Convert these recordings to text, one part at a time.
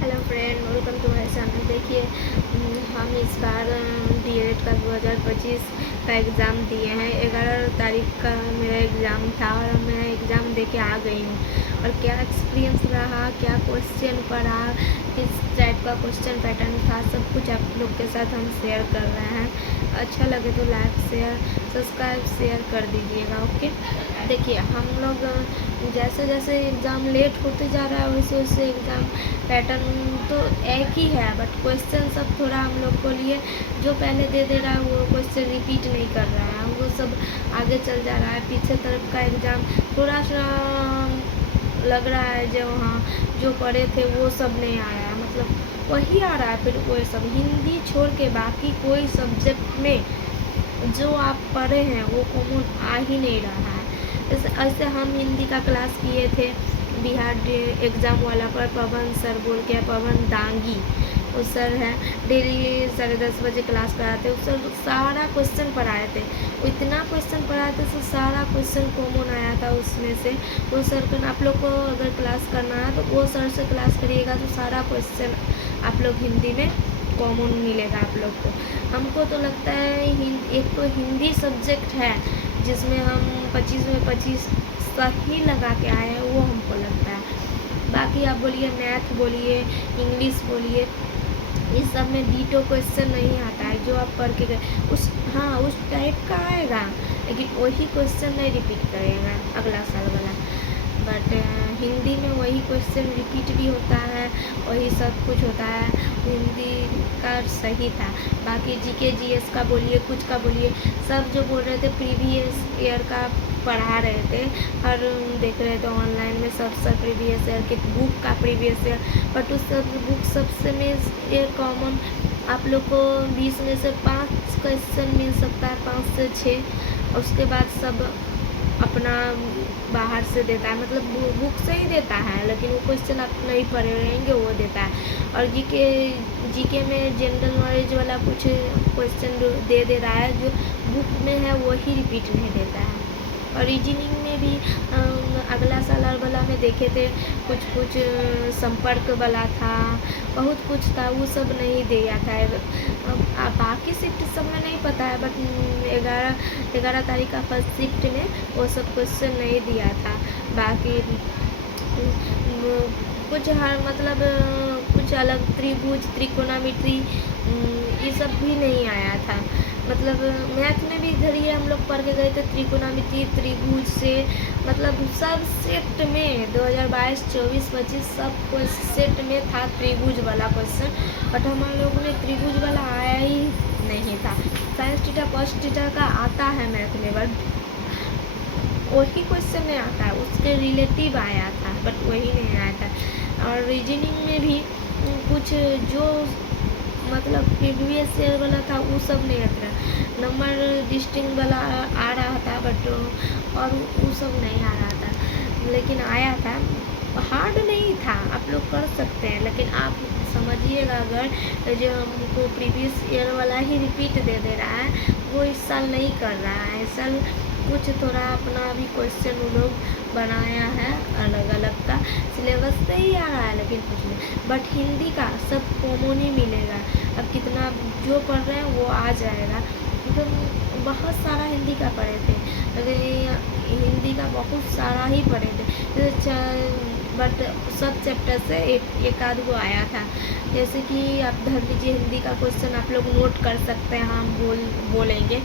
Hello friend, welcome to my channel. देखिए, हम इस बार डीएलएड का 2025 का एग्ज़ाम दिए हैं। 11 तारीख का मेरा एग्ज़ाम था और मैं एग्ज़ाम दे के आ गई हूँ। और क्या एक्सपीरियंस रहा, क्या क्वेश्चन पढ़ा, किस टाइप का क्वेश्चन पैटर्न था, सब कुछ आप लोग के साथ हम शेयर कर रहे हैं। अच्छा लगे तो लाइक शेयर सब्सक्राइब शेयर कर दीजिएगा। ओके, देखिए हम लोग जैसे जैसे एग्ज़ाम लेट होते जा रहा है वैसे वैसे एग्ज़ाम पैटर्न तो एक ही है, बट क्वेश्चन सब थोड़ा हम लोग को लिए जो पहले दे रहा है वो क्वेश्चन रिपीट नहीं कर रहा है, वो सब आगे चल जा रहा है। पीछे तरफ का एग्ज़ाम थोड़ा सा लग रहा है जो हाँ जो पढ़े थे वो सब नहीं आया है, मतलब वही आ रहा है। फिर वो सब हिंदी छोड़ के बाकी कोई सब्जेक्ट में जो आप पढ़े हैं वो कॉमन आ ही नहीं रहा है। ऐसे हम हिंदी का क्लास किए थे बिहार एग्ज़ाम वाला पर, पवन सर बोल के, पवन दांगी उस सर हैं, डेली 10:30 बजे क्लास कराते। उस सर सारा क्वेश्चन पढ़ाए थे, इतना क्वेश्चन पढ़ाए थे तो सारा क्वेश्चन कॉमन आया था उसमें से। वो सर का आप लोग को अगर क्लास करना है तो वो सर से क्लास करिएगा तो सारा क्वेश्चन आप लोग हिंदी में कॉमन मिलेगा आप लोग को। हमको तो लगता है एक तो हिंदी सब्जेक्ट है जिसमें हम 25 में 25 सही लगा के आए हैं, वो हमको लगता है। बाकी आप बोलिए मैथ बोलिए, इंग्लिश बोलिए, इस सब में डीटो क्वेश्चन नहीं आता है जो आप पढ़ के गए उस टाइप का आएगा, लेकिन वही क्वेश्चन नहीं रिपीट करेगा अगला साल वाला। बट हिंदी में वही क्वेश्चन रिपीट भी होता है, वही सब कुछ होता है। हिंदी का सही था। बाकी जीके जीएस का बोलिए, कुछ का बोलिए, सब जो बोल रहे थे प्रीवियस ईयर का पढ़ा रहे थे। हर देख रहे थे ऑनलाइन में सब प्रीवियस ईयर के बुक का प्रीवियस ईयर, बट उस सब बुक सबसे में ये कॉमन आप लोग को 20 में से 5 क्वेश्चन मिल सकता है, 5 से 6। उसके बाद सब अपना बाहर से देता है, मतलब बुक से ही देता है, लेकिन वो क्वेश्चन आप नहीं पढ़े रहेंगे वो देता है। और जीके में जनरल नॉलेज वाला कुछ क्वेश्चन दे रहा है जो बुक में है वही रिपीट नहीं देता है। और रीजनिंग में भी अगला साल वाला में देखे थे कुछ संपर्क वाला था, बहुत कुछ था, वो सब नहीं दिया था। बाकी शिफ्ट सब में नहीं पता है, बट 11 तारीख का फर्स्ट शिफ्ट में वो सब क्वेश्चन नहीं दिया था। बाकी कुछ हर मतलब कुछ अलग त्रिभुज, त्रिकोणमिति ये सब भी नहीं आया था। मतलब मैथ में भी धरिए हम लोग पढ़ के गए थे त्रिकोणमिति, त्रिभुज से, मतलब सब सेट में 2022, 24, 25 सब सेट में था त्रिभुज वाला क्वेश्चन, बट हम लोग में त्रिभुज वाला आया ही नहीं था। साइंस थीटा कॉस थीटा का आता है मैथ में, बट वही क्वेश्चन नहीं आता है, उसके रिलेटिव आया था बट वही नहीं आया था। और रीजनिंग में भी कुछ जो मतलब प्रीवियस ईयर वाला था वो सब नहीं आता, नंबर डिस्टिंग वाला आ रहा था बट और वो सब नहीं आ रहा था, लेकिन आया था। हार्ड नहीं था, आप लोग कर सकते हैं, लेकिन आप समझिएगा अगर जो हमको प्रीवियस ईयर वाला ही रिपीट दे रहा है वो इस साल नहीं कर रहा है। इस साल कुछ थोड़ा अपना भी क्वेश्चन वो लोग बनाया है अलग अलग का, सिलेबस से ही आ रहा है लेकिन कुछ नहीं। बट हिंदी का सब कॉमन ही मिलेगा, अब कितना जो पढ़ रहे हैं वो आ जाएगा। तो बहुत सारा हिंदी का पढ़े थे, हिंदी का बहुत सारा ही पढ़े थे, बट सब चैप्टर से एक आध गो आया था। जैसे कि आप धर लीजिए हिंदी का क्वेश्चन आप लोग नोट कर सकते हैं, हम बोलेंगे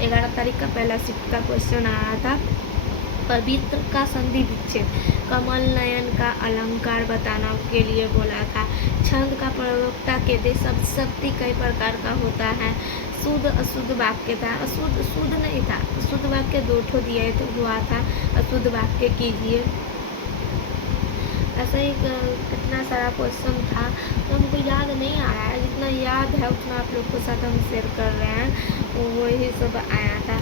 11 तारीख का पहला शिफ्ट का क्वेश्चन आया था। पवित्र का संधि विच्छेद, कमल नयन का अलंकार बताना के लिए बोला था। छंद का प्रयोक्ता के दे शब्द कई प्रकार का होता है। शुद्ध अशुद्ध वाक्य था, शुद्ध नहीं था, शुद्ध वाक्य 2 ठो दिए तो हुआ था, अशुद्ध वाक्य कीजिए। ऐसा ही कितना सारा क्वेश्चन था तो हमको याद नहीं आ रहा है, जितना याद है उतना आप लोग के साथ हम शेयर कर रहे हैं। वही सब आया था।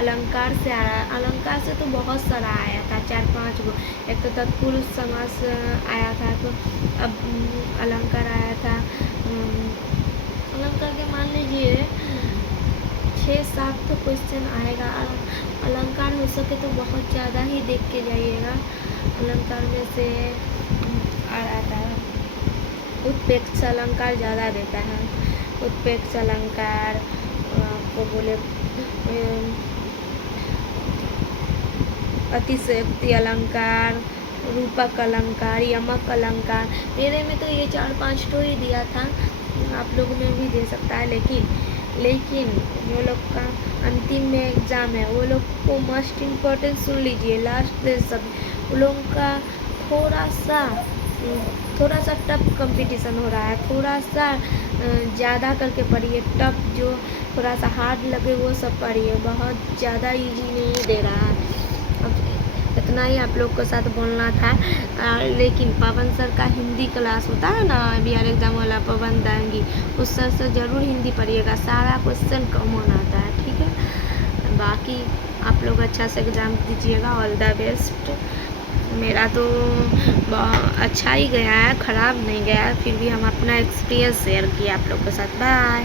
अलंकार से आ रहा है, अलंकार से तो बहुत सारा आया था, 4-5 गो। एक तो तत्पुरुष समास आया था, तो अब अलंकार आया था। अलंकार के मान लीजिए 6-7 तो क्वेश्चन आएगा। अलंकार हो सके तो बहुत ज़्यादा ही देख के जाइएगा, अलंकार में से आ रहा था। उत्प्रेक्ष अलंकार ज़्यादा देता है। उत्प्रेक्ष अलंकार आपको बोले अतिशयोक्ति अलंकार, रूपक अलंकार, यमक अलंकार। मेरे में तो ये 4-5 तो ही दिया था, आप लोगों में भी दे सकता है। लेकिन जो लोग का अंतिम में एग्ज़ाम है वो लोग को मस्ट इम्पोर्टेंट सुन लीजिए, लास्ट दे सब वो लोगों का थोड़ा सा टफ कंपटीशन हो रहा है। थोड़ा सा ज़्यादा करके पढ़िए, टफ जो थोड़ा सा हार्ड लगे वो सब पढ़िए, बहुत ज़्यादा इजी नहीं दे रहा है। अब इतना ही आप लोग के साथ बोलना था। लेकिन पवन सर का हिंदी क्लास होता है ना, बिहार एग्जाम वाला पवन दांगी, उस सर से ज़रूर हिंदी पढ़िएगा, सारा क्वेश्चन कॉमन आता है, ठीक है। बाकी आप लोग अच्छा से एग्ज़ाम दीजिएगा, ऑल द बेस्ट। मेरा तो अच्छा ही गया है, ख़राब नहीं गया है, फिर भी हम अपना एक्सपीरियंस शेयर किए आप लोग के साथ। बाय।